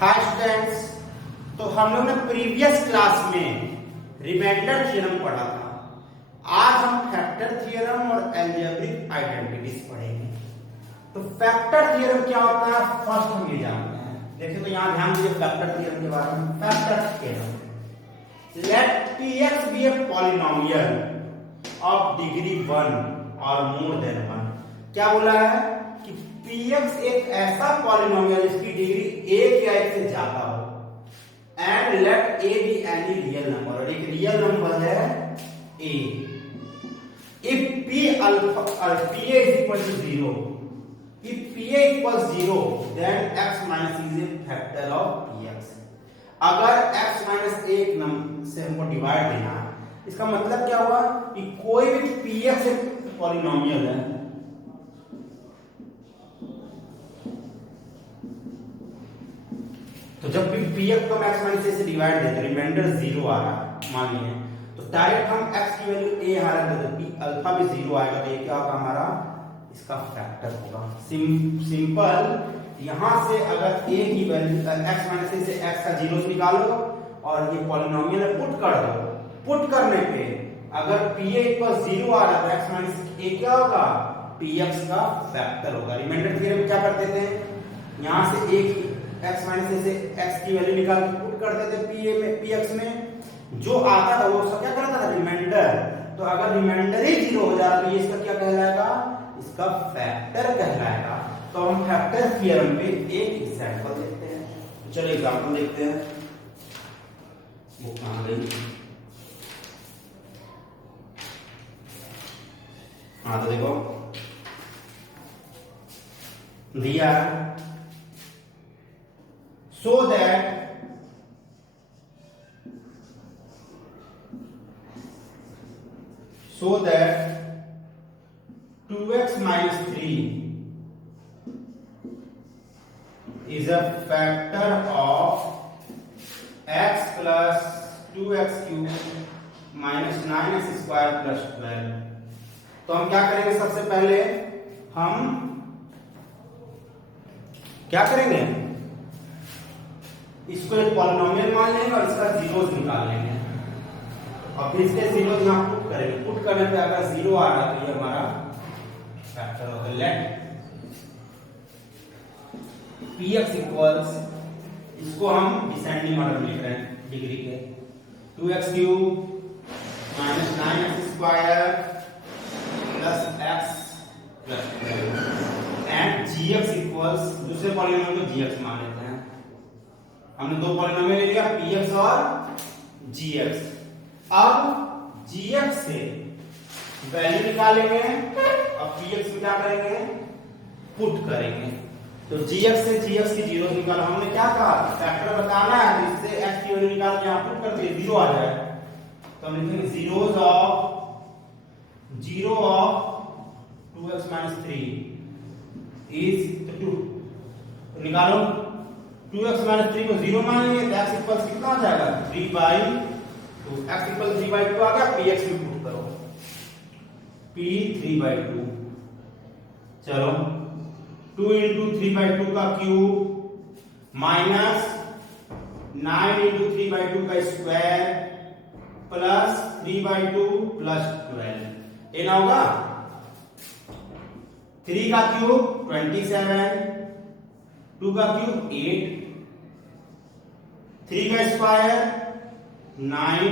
Hi students, तो हम लोग ने प्रीवियस क्लास में रिमाइंडर थ्योरम पढ़ा था। आज हम फैक्टर थ्योरम और अलजेब्रिक आइडेंटिटीज पढ़ेंगे। तो फैक्टर थ्योरम क्या होता है फर्स्ट हम ये जानते हैं। देखिए तो यहाँ ध्यान दीजिए फैक्टर थ्योरम के बारे में। Factor theorem, let px be a polynomial of degree 1 or more than 1। क्या बोला है कि px एक ऐसा पॉलिनोमियल जिसकी डिग्री 1 या 1 से ज्यादा हो, and let a be any real number, और एक रियल नंबर है a। if p alpha pa is equal to 0, if pa equals 0 then x minus is a factor of px। अगर x माइनस 1 से हमको डिवाइड देना है, इसका मतलब क्या हुआ कि कोई भी px एक पॉलिनोमियल है, तो जब भी px को x माइनस a से डिवाइड देते रिमाइंडर 0 आ रहा है मान लीजिए, तो डायरेक्ट हम x की वैल्यू a आ रहा है तो अल्फा भी 0 आएगा, तो ये क्या होगा हमारा इसका फैक्टर होगा। सिंपल। यहां से अगर a की वैल्यू x माइनस a से x का 0 निकालो और ये पॉलिनोमियल पुट कर दो। पुट करने पे अगर pa इक्वल 0 आ रहा है तो x माइनस a क्या होगा px का फैक्टर होगा। रिमाइंडर थ्योरम में क्या करते थे, यहां से a की x माइनस a से x की वैल्यू निकाल के पुट कर देते pa में px में, जो आता था वो उसका क्या करता था रिमाइंडर। तो अगर रिमाइंडर ही 0 हो जाए तो ये इसका क्या कहलाएगा, इसका फैक्टर कहलाएगा। तो हम फैक्टर थ्योरम पे एक एग्जांपल देखते हैं। चलो एग्जांपल देखते हैं। वो कहां गई, हाँ तो देखो दिया so that two x minus 3 is a factor of x plus 2x cube minus 9x square plus 12। तो हम क्या करेंगे, सबसे पहले हम क्या करेंगे, इसको एक पॉलिनोमियल मान लेंगे और इसका जीरोस निकाल लेंगे और फिर इसके जीरोस यहां पुट करेंगे। पुट करने पे अगर 0 आ रहा है तो ये हमारा फैक्टर होगा। लेट px इक्वल्स, इसको हम डिसेंडिंग ऑर्डर में लिख रहे हैं डिग्री के, 2x cube minus 9x square plus x plus 12 and gx equals, दूसरे पॉलिनोमियल को gx मान लेते हैं। हमने दो पॉलिनोमियल ले लिया px और gx। अब gx से वैल्यू निकालेंगे और px में क्या करेंगे, पुट करेंगे। तो gx से gx की जीरो निकालो। हमने क्या कहा, फैक्टर बताना है, तो इससे x की वैल्यू निकाल के यहां पुट कर दिए, 0 आ जाए। तो हम लिखेंगे zeros of 2x minus 3 is 2। तो निकालो 2x minus 3 को 0 मान लेंगे तो x इक्वल कितना आ जाएगा 3/2। x इक्वल 3/2 आ गया, px में पुट करो p 3/2। चलो 2 into 3/2 का क्यूब माइनस 9 into 3/2 का स्क्वायर प्लस 3/2 प्लस 12। ये ना होगा 3 का क्यूब 27, 2 का क्यूब 8, 3 का स्क्वायर 9,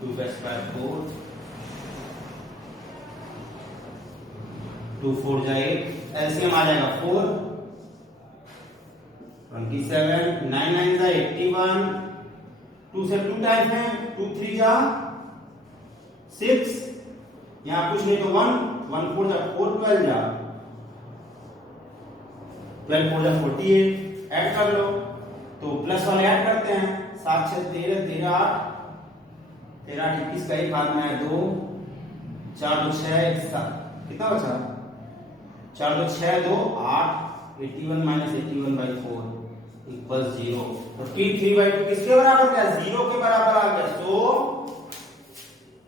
2 का स्क्वायर 4, 2 4 जाए एलसीएम आ जाएगा 4, 27, 9 9 जा 81, 2 से 2 टाइम्स है, 2 3 जा 6, यहां कुछ नहीं तो 1 1 4 जा 4, 12 जा 12 4 जा 48। ऐड कर लो तो प्लस वाले ऐड करते हैं, 7 6 13 13 8 13 8 21 का एक हाथ में है 2, 4 2 6 1 7, कितना बचा 4 2 6 2 8, 81 माइनस 81/4 इक्वल 0। तो t 3/2 किसके बराबर क्या, 0 के बराबर आ गया। सो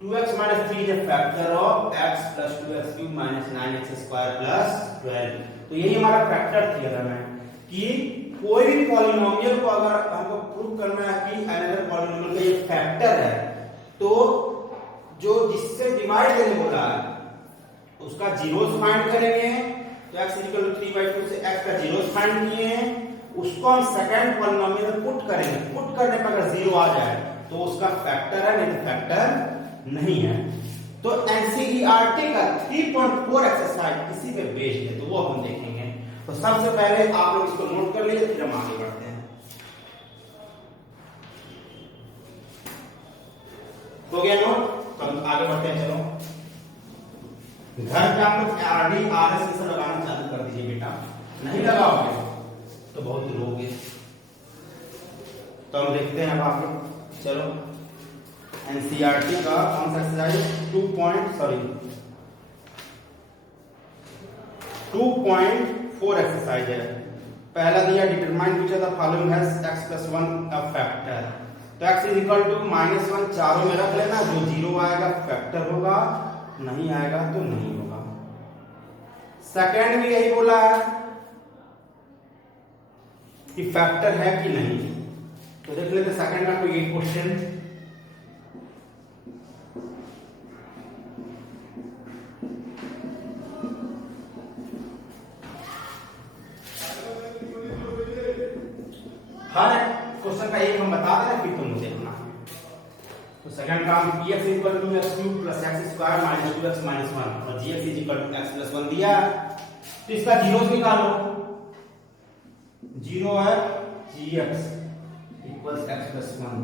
2x minus 3 is a factor of x plus 2x cube minus 9x square plus 12। तो यही हमारा फैक्टर थ्योरम है कि कोई भी पॉलिनोमियल को अगर हमको प्रूव करना है कि अनदर पॉलिनोमियल का ये फैक्टर है, तो जो जिससे डिवाइड करने बोला है उसका जीरोस फाइंड करेंगे। तो x = 3/2 से x का जीरोस फाइंड किए हैं, उसको हम सेकंड पॉलिनोमियल में पुट करेंगे। पुट करने पर अगर जीरो आ जाए तो उसका फैक्टर है, नहीं तो फैक्टर नहीं है। तो एनसीईआरटी का 3.4 एक्सरसाइज इसी पे बेस्ड है, तो वो हम देखेंगे। तो सबसे पहले आप लोग इसको नोट कर लीजिए, फिर हम आगे बढ़ते हैं। हो गया नोट? तो हम आगे बढ़ते हैं। चलो घर पे आप लोग आरडी आरएस ये सब लगाना चालू कर दीजिए बेटा, नहीं लगाओगे तो बहुत रोगे। तो हम देखते हैं अब आप लोग। चलो एनसीईआरटी का कौन सा एक्सरसाइज 2.4 एक्सरसाइज है। पहला दिया determine which of the following has x + 1 a factor. तो x = -1 चारों में रख लेना, जो जीरो आएगा फैक्टर होगा, नहीं आएगा तो नहीं होगा। सेकंड भी यही बोला है कि फैक्टर है कि नहीं। तो देख लेते सेकंड का कोई एक क्वेश्चन। हर क्वेश्चन का एक हम बता देना, फिर तुम देखना। तो सेकंड का px = x³ + x² - 2x - 1 और gx = x + 1 दिया। तो इसका जीरोस निकालो। जीरो है gx = x + 1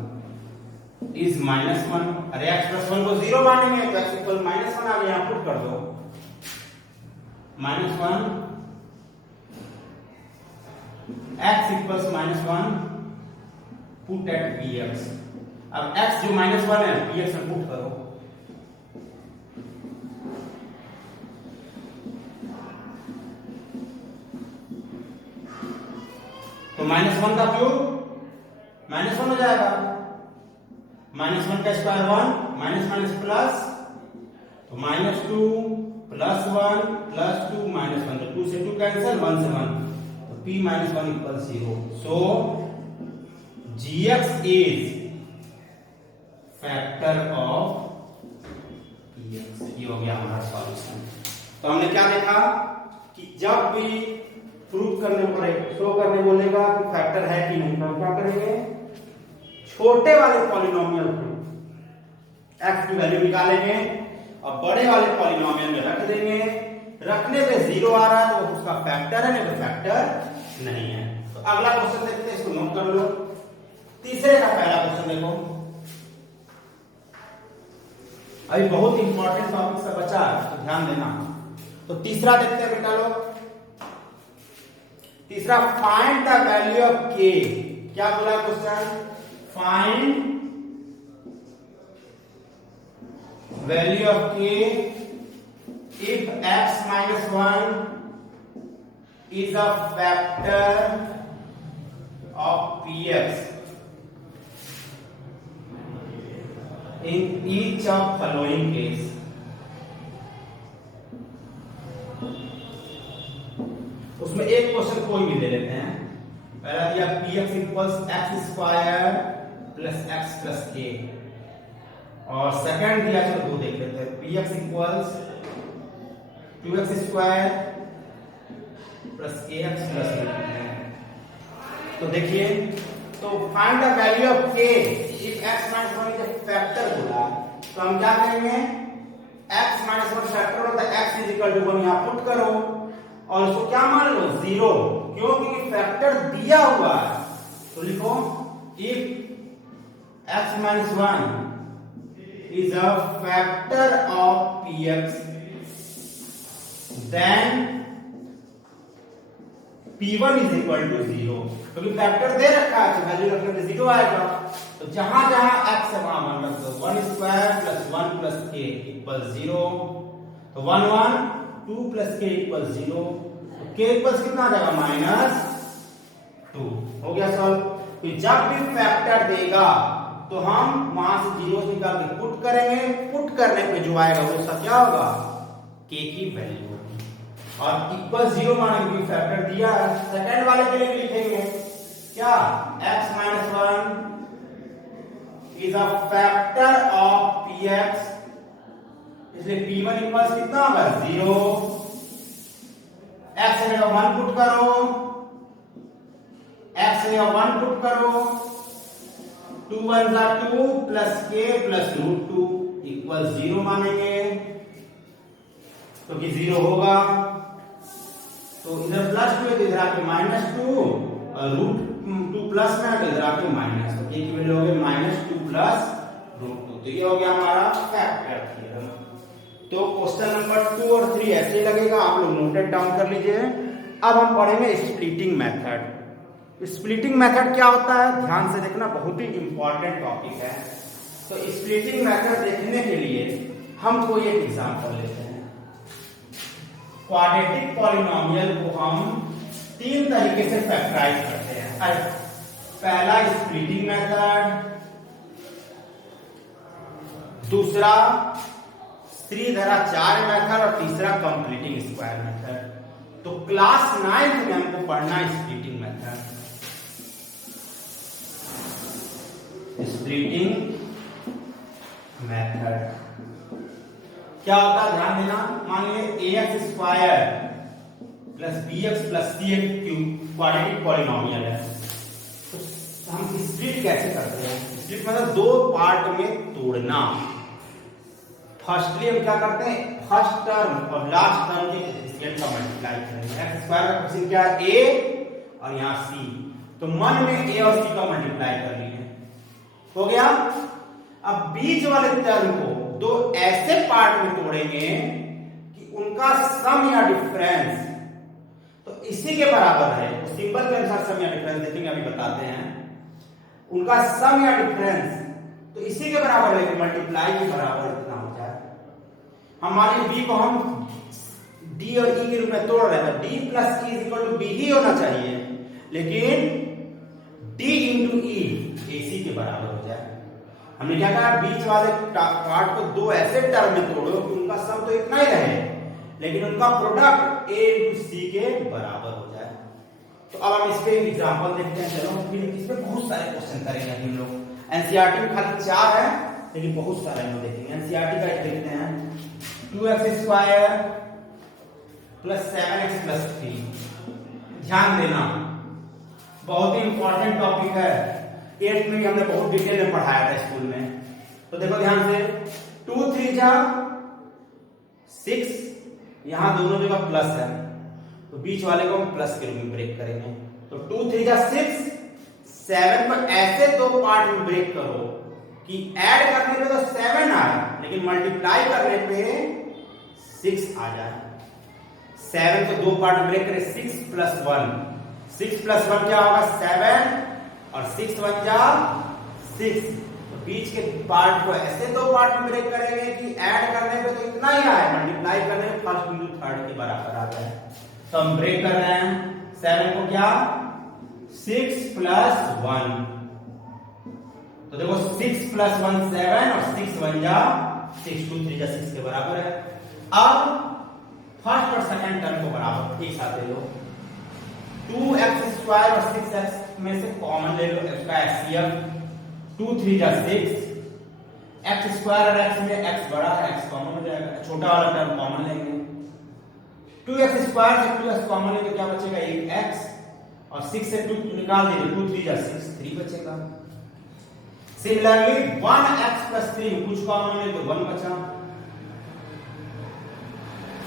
इज -1। अरे x + 1 को जीरो मानेंगे तो x = -1 आ गया, पुट कर दो। -1 x = -1 पुट एट px। अब x जो -1 है px में पुट करो। तो -1 का क्यूब -1 हो जाएगा। -1 का स्क्वायर 1 -, प्लस, तो -2 + 1 + 2 -1, तो 2 से 2 कैंसिल, 1 से 1, तो p - 1 = 0। So gx is factor of px। ये हो गया हमारा सॉल्यूशन। तो हमने क्या देखा कि जब भी प्रूव करने बोले, शो करने बोलेगा कि फैक्टर है कि नहीं, तो क्या करेंगे, छोटे वाले पॉलिनोमियल को x की वैल्यू निकालेंगे और बड़े वाले पॉलिनोमियल में रख देंगे। रखने पे जीरो आ रहा है तो उसका फैक्टर है, नहीं तो फैक्टर नहीं है। तो अगला क्वेश्चन देखते हैं, इसको नोट कर लो। तीसरे का पहला क्वेश्चन देखो, अभी बहुत इंपॉर्टेंट टॉपिक से बचा है, तो ध्यान देना। तो तीसरा देखते हैं बेटा लोग। तीसरा, find the value of k। क्या बोला question? Find value of k if x - 1 is a factor of px in each of following case। उसमें एक क्वेश्चन कोई भी ले लेते हैं। पहला दिया px = x² + x + k, और सेकंड दिया, चलो दो देख लेते हैं, px = 2x² + kx + 1। तो देखिए, तो find the value of k if x - 1 is a factor बोला, तो हम क्या करेंगे, x - 1 फैक्टर होता है, x = 1 यहां पुट करो और इसको क्या मान लो, 0, क्योंकि फैक्टर दिया हुआ है। तो लिखो if x - 1 is a factor of px then p1 = 0, क्योंकि फैक्टर दे रखा है, तो वैल्यू रखने पे 0 आएगा। तो जहां जहां x है वहां 1 रख दो। 1² + 1 + k = 0, तो 1 1 2 + k = 0, तो k = कितना आ जाएगा, -2। हो गया सॉल्व। तो जब भी फैक्टर देगा तो हम वहां से जीरो निकाल के पुट करेंगे। पुट करने पे जो आएगा वो सब क्या होगा, k की वैल्यू होगी, और = 0 मानेंगे, फैक्टर दिया है। सेकंड वाले के लिए भी लिखेंगे क्या x minus 1 is a factor of px, इसलिए p1 इक्वल्स कितना होगा 0। x जगह 1 पुट करो, x जगह 1 पुट करो, 2 1 जा 2 plus k plus root 2 equal 0 मानेंगे, क्योंकि 0 होगा। तो इधर प्लस 2 है तो इधर आके माइनस 2 और रूट 2 प्लस में है तो इधर आके माइनस, तो ये की वैल्यू हो गई माइनस 2 प्लस रूट 2। तो ये हो गया हमारा फैक्टर थ्योरम। तो क्वेश्चन नंबर 2 और 3 ऐसे ही लगेगा, आप लोग नोटेड डाउन कर लीजिए। अब हम पढ़ेंगे स्प्लिटिंग मेथड। स्प्लिटिंग मेथड क्या होता है ध्यान से देखना, बहुत ही इंपॉर्टेंट टॉपिक है। तो स्प्लिटिंग मेथड देखने के लिए हम कोई एक एग्जांपल लेते हैं। क्वाड्रेटिक पॉलिनोमियल को हम 3 तरीके से फैक्टराइज करते हैं। पहला स्प्लिटिंग मेथड, दूसरा श्रीधराचार्य मेथड और तीसरा कंप्लीटिंग स्क्वायर मेथड। तो क्लास 9th में हमको पढ़ना है स्प्लिटिंग मेथड। स्प्लिटिंग मेथड क्या होता है ध्यान देना। मान लीजिए ax square plus bx plus c cube quadratic polynomial है, तो हम स्प्लिट कैसे करते हैं? स्प्लिट मतलब 2 पार्ट में तोड़ना। फर्स्टली हम क्या करते हैं, फर्स्ट टर्म और लास्ट टर्म के कोएफिशिएंट का मल्टीप्लाई करेंगे। x स्क्वायर का कोएफिशिएंट क्या है a और यहाँ c, तो मन में a और c का मल्टीप्लाई कर लिए, हो गया। अब बीच वाले टर्म को 2 ऐसे पार्ट में तोड़ेंगे कि उनका सम या डिफरेंस तो इसी के बराबर है। तो सिंबल के अनुसार सम या डिफरेंस देखेंगे, अभी बताते हैं। उनका सम या डिफरेंस तो इसी के बराबर है कि मल्टीप्लाई के बराबर इतना हो जाए। हमारे b को हम d और e के रूप में तोड़ रहे हैं, तो d plus e equal to b ही होना चाहिए, लेकिन d इंटू e ac के बराबर हो जाए। हमने क्या कहा, बीच वाले पार्ट को 2 ऐसे टर्म में तोड़ो कि उनका सम तो इतना ही रहे, लेकिन उनका प्रोडक्ट a इंटू c के बराबर हो जाए। तो अब हम इस पे एग्जांपल देखते हैं। चलो फिर इस पे बहुत सारे क्वेश्चन करेंगे हम लोग। एनसीईआरटी में खाली 4 है, लेकिन बहुत सारे हम देखेंगे। एनसीईआरटी का देखते हैं 2x square plus 7x plus 3। ध्यान देना, बहुत ही इंपॉर्टेंट टॉपिक है। 8th में भी हमने बहुत डिटेल में पढ़ाया था स्कूल में। तो देखो ध्यान से, 2 3 जा 6, यहां दोनों जगह प्लस है, तो बीच वाले को हम प्लस के रूप में ब्रेक करेंगे। तो 2 3 जा 6, 7 को ऐसे 2 पार्ट में ब्रेक करो कि ऐड करने पे तो 7 आए, लेकिन मल्टीप्लाई करने पे 6 आ जाए। 7 को 2 पार्ट में ब्रेक करें, 6 प्लस 1, 6 प्लस 1 क्या होगा 7, और 6 1 जा 6। तो बीच के पार्ट को ऐसे 2 पार्ट में ब्रेक करेंगे कि ऐड करने पे तो इतना ही आए, मल्टीप्लाई करने पे फर्स्ट इंटू थर्ड के बराबर आ जाए। तो हम ब्रेक कर रहे हैं 7 को, क्या 6 प्लस 1, तो देखो 6 प्लस 1 7 और 6 1 जा 6, 2 3 जा 6 के बराबर है। अब फर्स्ट और सेकंड टर्म को बराबर एक साथ ले लो। 2x स्क्वायर और 6x में से कॉमन ले लो, इसका एचसीएफ 2 3 जा 6, x स्क्वायर और x में x बड़ा है, x कॉमन हो जाएगा, छोटा वाला टर्म कॉमन लेंगे। 2x स्क्वायर से 2x कॉमन लेंगे तो क्या बचेगा 1x, और 6 से 2 निकाल दीजिए, 2 3 जा 6, 3 बचेगा। सिमिलरली 1x प्लस 3 कुछ कॉमन ले तो 1 बचा।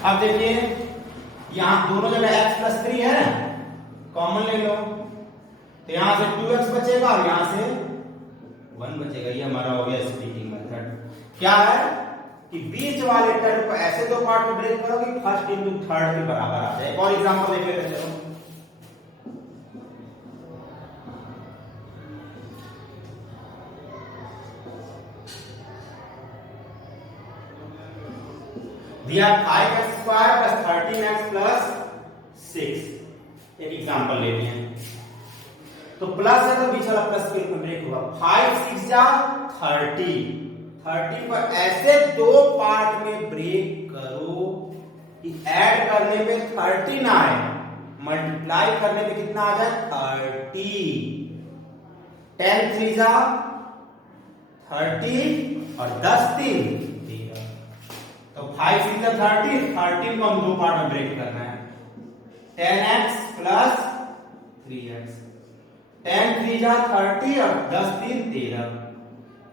अब देखिए यहां दोनों जगह x प्लस 3 है, कॉमन ले लो, तो यहां से 2x बचेगा और यहां से 1 बचेगा। ये हमारा हो गया स्प्लिटिंग मेथड। क्या है कि बीच वाले टर्म को ऐसे 2 पार्ट में ब्रेक करो कि फर्स्ट इंटू थर्ड के बराबर आ जाए। एक और एग्जांपल देख लेते हैं। चलो दिया 5x square plus 13x plus 6। एक एग्जांपल लेते हैं, तो प्लस है तो बीच वाला प्लस के रूप में ब्रेक होगा। 5 6 जा 30, 30 को ऐसे 2 पार्ट में ब्रेक करो कि ऐड करने पे 30 ना आए, मल्टीप्लाई करने पे कितना आ जाए 30। 10 3 जा 30 और 10 3 13। तो 5 3 जा 30, 13 को हम दो पार्ट में ब्रेक करना है। 10x plus 3x। 10 3 जा 30 और 10 3 13।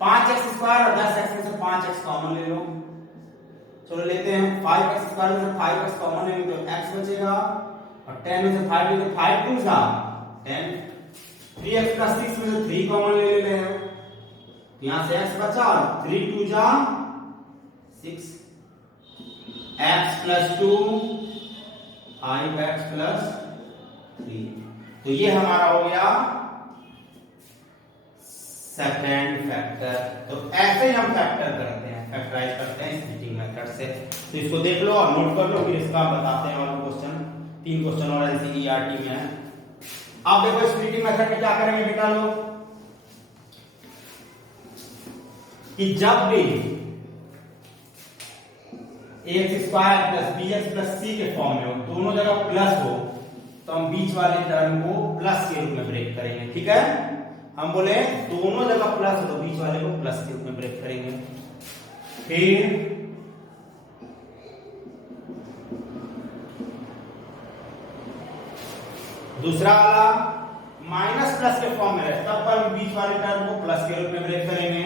5x स्क्वायर और 10x में से 5x कॉमन ले लो। चलो लेते हैं 5x स्क्वायर में से 5x कॉमन लेंगे तो x बचेगा और 10 में से 5 लेंगे तो 5 2 जा 10। 3x प्लस 6 में से 3 कॉमन ले लेते हैं, यहां से x बचा और 3 2 जा 6। x plus 2 5x plus 3। तो ये हमारा हो गया सेकंड फैक्टर। तो ऐसे ही हम फैक्टर करते हैं, फैक्टराइज करते हैं स्प्लिटिंग मेथड से। तो इसको देख लो और नोट कर लो, फिर इसका बताते हैं और क्वेश्चन। 3 क्वेश्चन और एनसीईआरटी में है। अब देखो स्प्लिटिंग मेथड में क्या करेंगे बेटा लोग, कि जब भी ax square plus bx plus c के फॉर्म में हो, दोनों जगह प्लस हो, तो हम बीच वाले टर्म को प्लस के रूप में ब्रेक करेंगे। ठीक है, हम बोले दोनों जगह प्लस हो तो बीच वाले को प्लस के रूप में ब्रेक करेंगे। फिर दूसरा वाला माइनस प्लस के फॉर्म में है, तब पर हम बीच वाले टर्म को प्लस के रूप में ब्रेक करेंगे।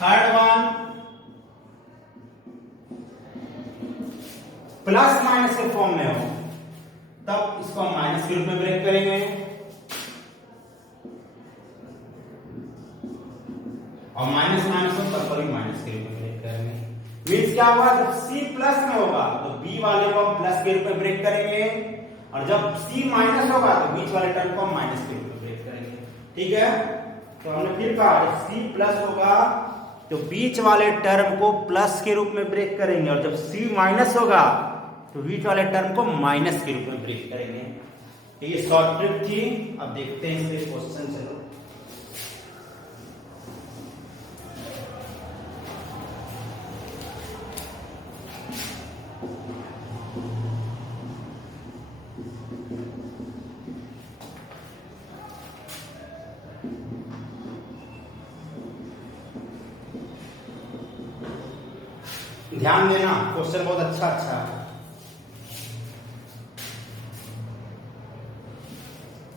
थर्ड वन प्लस माइनस के फॉर्म में हो, तब इसको हम माइनस के रूप में ब्रेक करेंगे। और माइनस माइनस हो तब पर भी माइनस के रूप में ब्रेक करेंगे। मीन्स क्या होगा, जब c प्लस में होगा तो b वाले को हम प्लस के रूप में ब्रेक करेंगे, और जब c माइनस होगा तो बीच वाले टर्म को हम माइनस के रूप में ब्रेक करेंगे। ठीक है, तो हमने फिर कहा जब c प्लस होगा तो बीच वाले टर्म को प्लस के रूप में ब्रेक करेंगे, और जब c माइनस होगा तो बीच वाले टर्म को माइनस के रूप में ब्रेक करेंगे। ये शॉर्ट ट्रिक थी। अब देखते हैं इसके क्वेश्चन। चलो ध्यान देना, क्वेश्चन बहुत अच्छा है।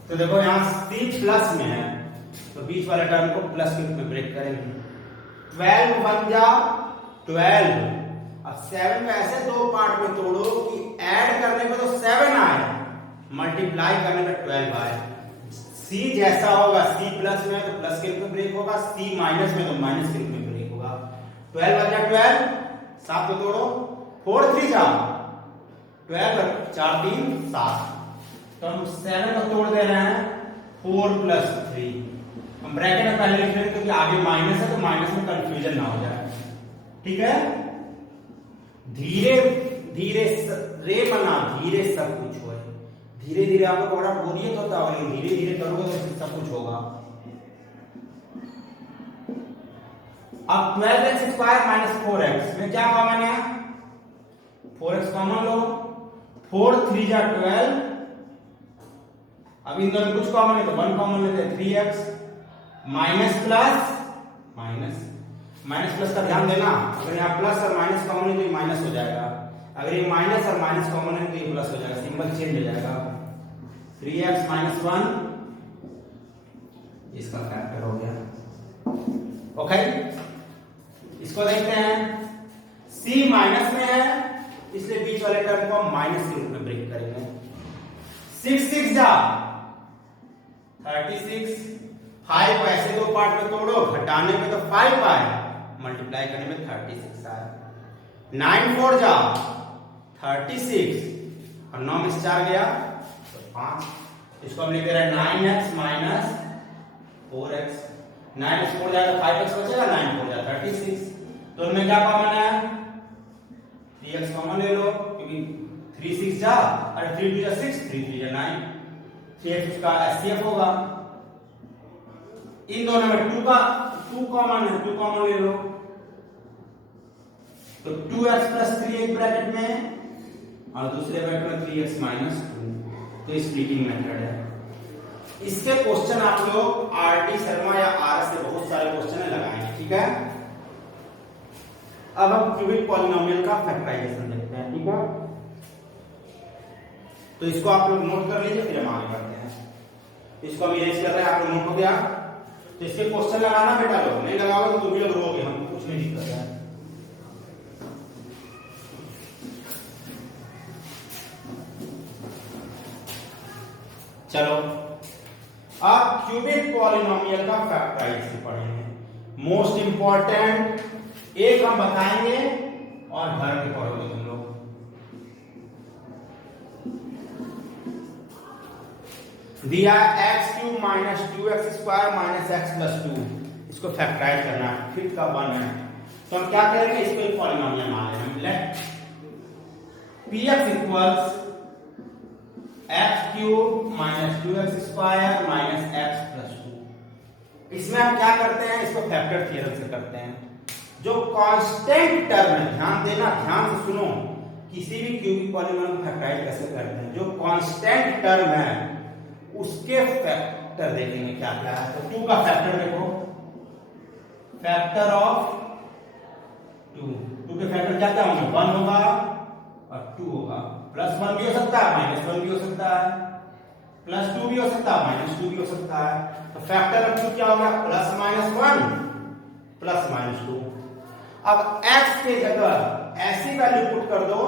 तो देखो यहां c प्लस में है तो बीच वाले टर्म को प्लस के रूप में ब्रेक करेंगे। 12 1 जा 12। अब 7 को ऐसे दो पार्ट में तोड़ो कि ऐड करने पे तो 7 आए, मल्टीप्लाई करने पे 12 आए। c जैसा होगा, c प्लस में तो प्लस के रूप में ब्रेक होगा, c माइनस में तो माइनस के रूप में ब्रेक होगा। 12 1 जा 12, 7 को तोड़ो, 4 3 जा 12, 4 3 7। तो हम 7 को तोड़ दे रहे हैं 4 प्लस 3। हम ब्रैकेट में पहले लिख रहे हैं क्योंकि आगे माइनस है तो माइनस में कंफ्यूजन ना हो जाए। ठीक है, धीरे धीरे रे बना, धीरे सब कुछ हो। धीरे धीरे आपको बड़ा बोरियत होता है, लेकिन धीरे धीरे करोगे तो सब कुछ होगा। अब 12x स्क्वायर माइनस 4x में क्या कॉमन है, 4x कॉमन लो। 4 3 जा 12। अब इन दोनों कुछ कॉमन है तो 1 कॉमन लेते हैं, 3x minus plus minus. Minus plus का ध्यान देना, अगर यहाँ प्लस और माइनस कॉमन है तो ये माइनस हो जाएगा, अगर ये माइनस और माइनस कॉमन है तो ये प्लस हो जाएगा, सिंबल चेंज हो जाएगा। 3x माइनस 1 इसका फैक्टर हो गया। ओके, इसको देखते हैं। c माइनस में है इसलिए बीच वाले टर्म को हम माइनस के रूप में ब्रेक करेंगे। 6 6 जा 36। 5 को ऐसे दो पार्ट में तोड़ो, घटाने में तो 5 आए, मल्टीप्लाई करने में 36 आए। 9 4 जा 36 और 9 में से 4 गया तो 5। इसको हम लिख दे रहे हैं 9x माइनस 4x। 9 में से 4 जाएगा तो 5x बचेगा, 9 4 जा 36। तो उनमें क्या कॉमन है, 3x कॉमन ले लो क्योंकि 3 6 जा और 3 2 जा 6, 3 3 जा 9। 3x उसका एचसीएफ होगा। इन दोनों में 2 कॉमन है, 2 कॉमन ले लो तो 2x प्लस 3 एक ब्रैकेट में और दूसरे ब्रैकेट में 3x माइनस 2। तो स्प्लिटिंग मेथड है। इसके क्वेश्चन आप लोग आरटी शर्मा या आर से बहुत सारे क्वेश्चन लगाएंगे, ठीक है। अब हम क्यूबिक पॉलिनोमियल का फैक्टराइजेशन देखते हैं, ठीक है। तो इसको आप लोग नोट कर लीजिए, फिर हम आगे बढ़ते हैं। इसको हम इरेज कर रहे हैं, आप लोग नोट हो गया। तो इसके क्वेश्चन लगाना बेटा लोग, नहीं लगाओगे तो तुम भी लोग रोगे, हम कुछ नहीं दिक्कत है। चलो आप क्यूबिक पॉलिनोमियल का फैक्टराइजेशन पढ़ेंगे। मोस्ट इंपॉर्टेंट एक हम बताएंगे और भर के पढ़ोगे तुम लोग। दिया x cube minus 2x square minus x plus 2, इसको फैक्टराइज करना है, फिफ्थ का 1 है। तो हम क्या करेंगे, इसको एक पॉलिनोमियल मान लेंगे। Let px equals x cube minus 2x square minus x plus 2। इसमें हम क्या करते हैं, इसको फैक्टर थ्योरम से करते हैं। जो कांस्टेंट टर्म है, ध्यान देना, ध्यान से सुनो, किसी भी क्यूबिक पॉलिनोमियल को फैक्टराइज कैसे करते हैं। जो कांस्टेंट टर्म है उसके फैक्टर देखेंगे क्या क्या है। तो 2 का फैक्टर देखो, फैक्टर ऑफ 2 के फैक्टर क्या क्या होंगे, 1 होगा और 2 होगा। प्लस 1 भी हो सकता है, माइनस 1 भी हो सकता है, प्लस 2 भी हो सकता है, माइनस 2 भी हो सकता है। तो फैक्टर ऑफ 2 क्या होगा, प्लस माइनस 1 प्लस माइनस 2। अब x के जगह ऐसी वैल्यू पुट कर दो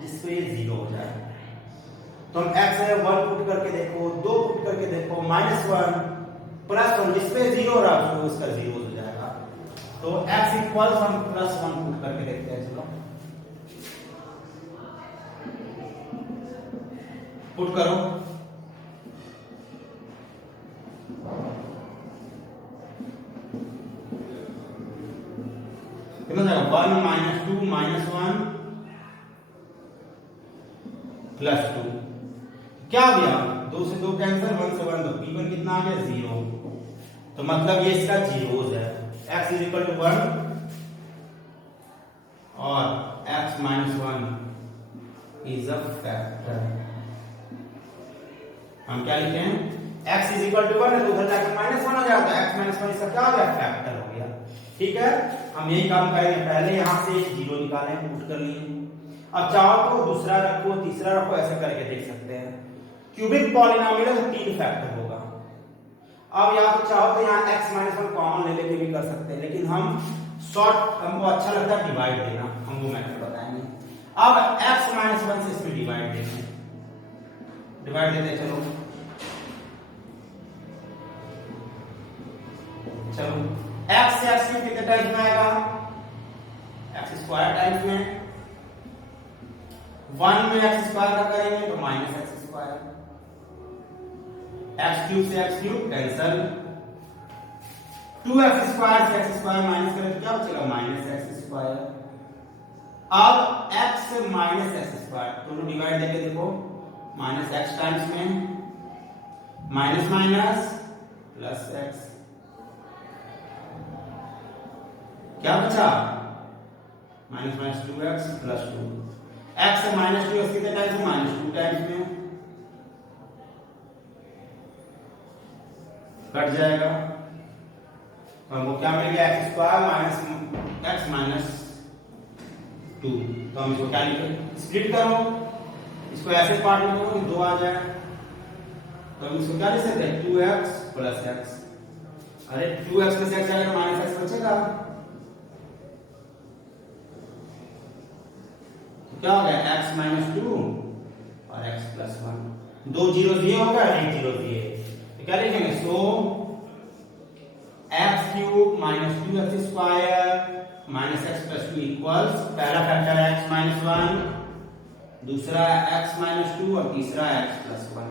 जिससे ये 0 हो जाए। तो हम x है 1 पुट करके देखो, 2 पुट करके देखो, माइनस 1 प्लस 1, जिसपे 0 रहा तो उसका 0 हो जाएगा। तो x इक्वल्स हम प्लस 1 पुट करके देखते हैं। चलो पुट करो, कितना जाएगा, 1 माइनस 2 माइनस 1 प्लस 2। क्या हो गया, 2 से 2 कैंसिल, 1 से 1 2, p1 कितना आ गया, 0। तो मतलब ये इसका जीरोज है। x इज इक्वल टू 1 और x minus 1 is a factor. हम क्या लिखे हैं, x इज इक्वल टू 1 है तो उधर जाकर माइनस 1 हो जाता है, x माइनस 1 इसका क्या हो गया, फैक्टर हो गया। ठीक है, हम यही काम करेंगे। पहले यहां से एक जीरो निकालें, पुट कर लिए। अब चाहो तो दूसरा रखो, तीसरा रखो, ऐसे करके देख सकते हैं। क्यूबिक पॉलिनोमियल तो 3 फैक्टर होगा। अब या तो चाहो तो यहाँ x माइनस 1 कॉमन ले लेके भी कर सकते हैं, लेकिन हम शॉर्ट, हमको अच्छा लगता है डिवाइड देना, हम वो मेथड बताएंगे। अब x माइनस 1 से इसमें डिवाइड देंगे, डिवाइड देते चलो। चलो x से x कितने टाइम्स में आएगा, x स्क्वायर टाइम्स में। 1 में x स्क्वायर का करेंगे तो minus x square, x cube से x cube cancel, 2x square से x स्क्वायर माइनस करें तो क्या बचेगा, माइनस एक्स स्क्वायर। अब x से माइनस एक्स स्क्वायर दोनों डिवाइड देके देखो, माइनस एक्स टाइम्स में माइनस माइनस प्लस एक्स, क्या बचा, minus minus 2x plus 2। x से माइनस 2x कितने टाइम्स में, माइनस 2 टाइम्स में, कट जाएगा। हमको क्या मिल गया, x square minus x minus 2। तो हम इसको क्या लिखें, स्प्लिट करो, इसको ऐसे पार्ट में करो कि 2 आ जाए। तो हम इसको क्या लिख सकते हैं, 2x प्लस एक्स। अरे 2x प्लस एक्स आएगा, माइनस एक्स बचेगा। क्या हो गया, x माइनस 2 और x प्लस 1, 2 जीरो जीरो होगा, 1 जीरो दिए। तो क्या लिखेंगे, सो x cube minus 2x square minus x plus 2 equals, पहला फैक्टर है x माइनस 1, दूसरा x माइनस 2 और तीसरा x प्लस 1।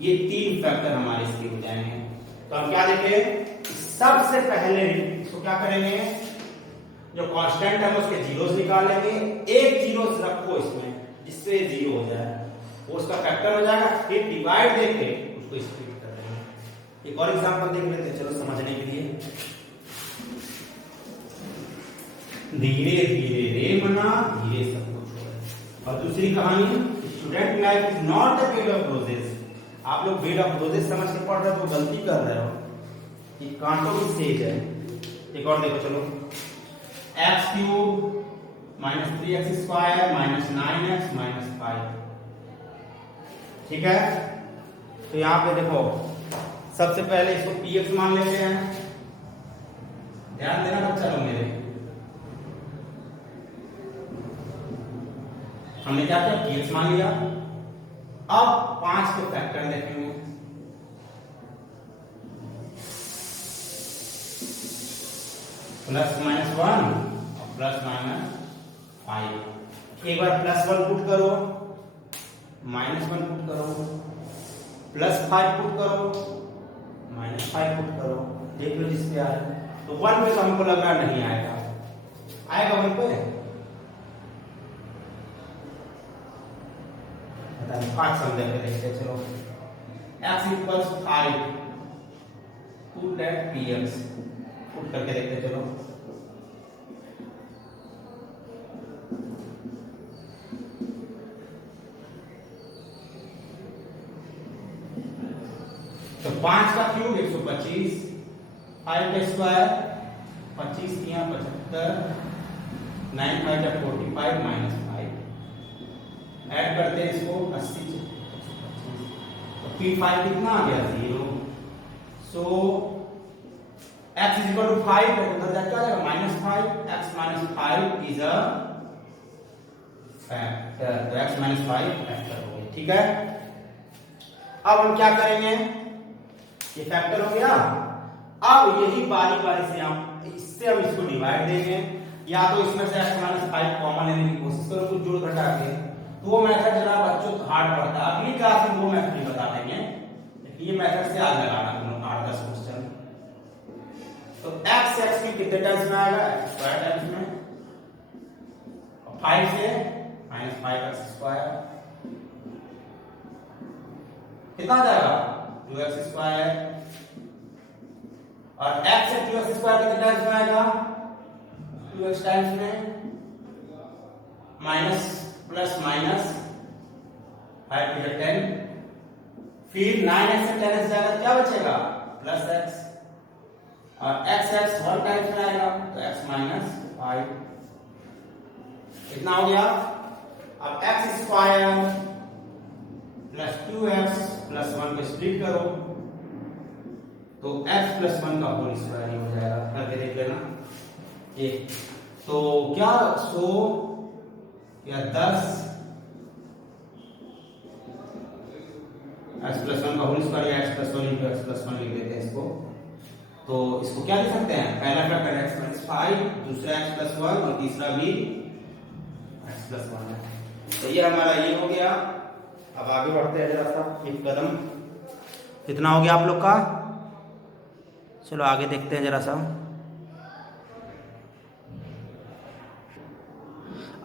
ये 3 फैक्टर हमारे इसके हो जाएंगे। तो हम क्या देखें, सबसे पहले इसको क्या करेंगे, जो कांस्टेंट है उसके जीरोस निकालेंगे। एक जीरोस रखो इसमें जिससे 0 हो जाए, वो उसका फैक्टर हो जाएगा। फिर डिवाइड देके उसको स्प्लिट कर देंगे। एक और एग्जांपल देख लेते हैं, चलो समझने के लिए। धीरे धीरे रे मना, धीरे सब कुछ हो। और दूसरी कहानी student life is not a bed of roses. आप लोग बेड ऑफ रोजेस समझ के पढ़ रहे हो तो गलती कर रहे हो, कि कांटों की सेज है। एक और देखो चलो, x cube minus 3x square minus 9x minus 5। ठीक है, तो यहां पे देखो सबसे पहले इसको px मान लेते हैं। ध्यान देना बच्चा लोग मेरे, हमने क्या किया, px मान लिया। अब 5 के फैक्टर देखेंगे। प्लस माइनस 1 और प्लस माइनस 5। एक बार प्लस 1 पुट करो, माइनस 1 पुट करो, प्लस 5 पुट करो, माइनस 5 पुट करो। देख लो जिस पे आए। तो 1 पे तो हमको लग रहा नहीं आएगा, आएगा 1 पे? बता 5 समझ के देखते चलो। x equals 5 put that px, put करके देखते चलो। तो 5 का क्यूब 125, 5 का स्क्वायर 25 या 75, 9 5 या 45 माइनस 5। ऐड करते हैं इसको 80 से 125। तो P5 कितना आ गया 0। सो x इज इक्वल टू 5, तो उधर जाके आ जाएगा -5। x minus 5 is a factor, तो x माइनस 5 फैक्टर हो गया। ठीक है, अब हम क्या करेंगे, ये फैक्टर हो गया। अब यही बारी बारी से हम इसको डिवाइड देंगे, या तो इसमें से x माइनस 5 कॉमन लेने की कोशिश करो कुछ जोड़ घटा के। तो वो मेथड जरा बच्चों हार्ड पड़ता है, अगली क्लास में वो मेथड नहीं बता देंगे, लेकिन ये मेथड से आज लगाना तुम 8-10 क्वेश्चन। तो x की कितने टाइम्स में आएगा, x स्क्वायर टाइम्स में, और 5 से -5x स्क्वायर कितना आ जाएगा 2x स्क्वायर, और x से 2x स्क्वायर कितने टाइम्स में आएगा 2x टाइम्स में, माइनस प्लस माइनस 5 to 10, फिर 9x से 10x जाएगा, क्या बचेगा प्लस x, और x 1 टाइम्स में आएगा तो x माइनस 5। कितना हो गया, अब x square plus 2x plus 1 को स्प्लिट करो तो x प्लस 1 का होल स्क्वायर ही हो जाएगा। करके देख लेना ये। तो क्या 100 या 10 x प्लस 1 का होल स्क्वायर या x plus 1 into x plus 1 लिख लेते हैं इसको। तो इसको क्या लिख सकते हैं, पहला फैक्टर x माइनस 5, दूसरा x प्लस 1 और तीसरा भी x प्लस 1 है। तो ये हमारा ये हो गया। अब आगे बढ़ते हैं जरा सा एक कदम। कितना हो गया आप लोग का, चलो आगे देखते हैं जरा सा।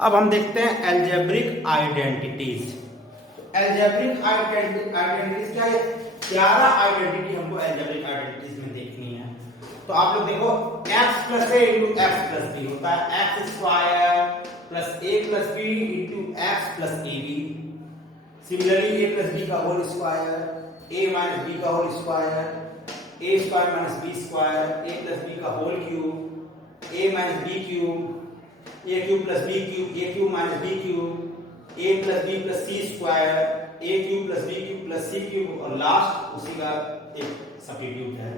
अब हम देखते हैं एल्जेब्रिक आइडेंटिटीज। एल्जेब्रिक आइडेंटिटीज क्या है, 11 आइडेंटिटी हमको एल्जेब्रिक आइडेंटिटीज में देखनी है। तो आप लोग देखो x plus a into x plus b होता है x square plus a plus b into x plus a b. Similarly a plus b का whole square, a minus b का whole square, a square minus b square, a plus b का whole cube, a minus b cube, a cube plus b cube, a cube minus b cube, a plus b plus c square, a cube plus b cube plus c cube, और last उसी का एक substitute है।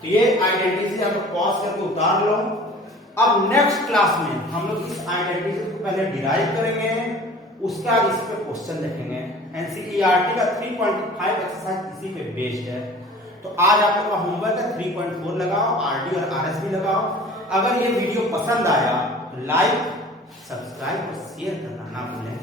तो ये identity आप pause करके उतार लो। अब नेक्स्ट क्लास में हम लोग इस आइडेंटिटी को पहले डिराइव करेंगे, उसके बाद इस पे क्वेश्चन देखेंगे। एनसीईआरटी का 3.5 एक्सरसाइज इसी पे बेस्ड है। तो आज आप लोग का होमवर्क है 3.4 लगाओ, आरडी और आरएस भी लगाओ। अगर ये वीडियो पसंद आया तो लाइक, सब्सक्राइब और शेयर करना ना भूलें।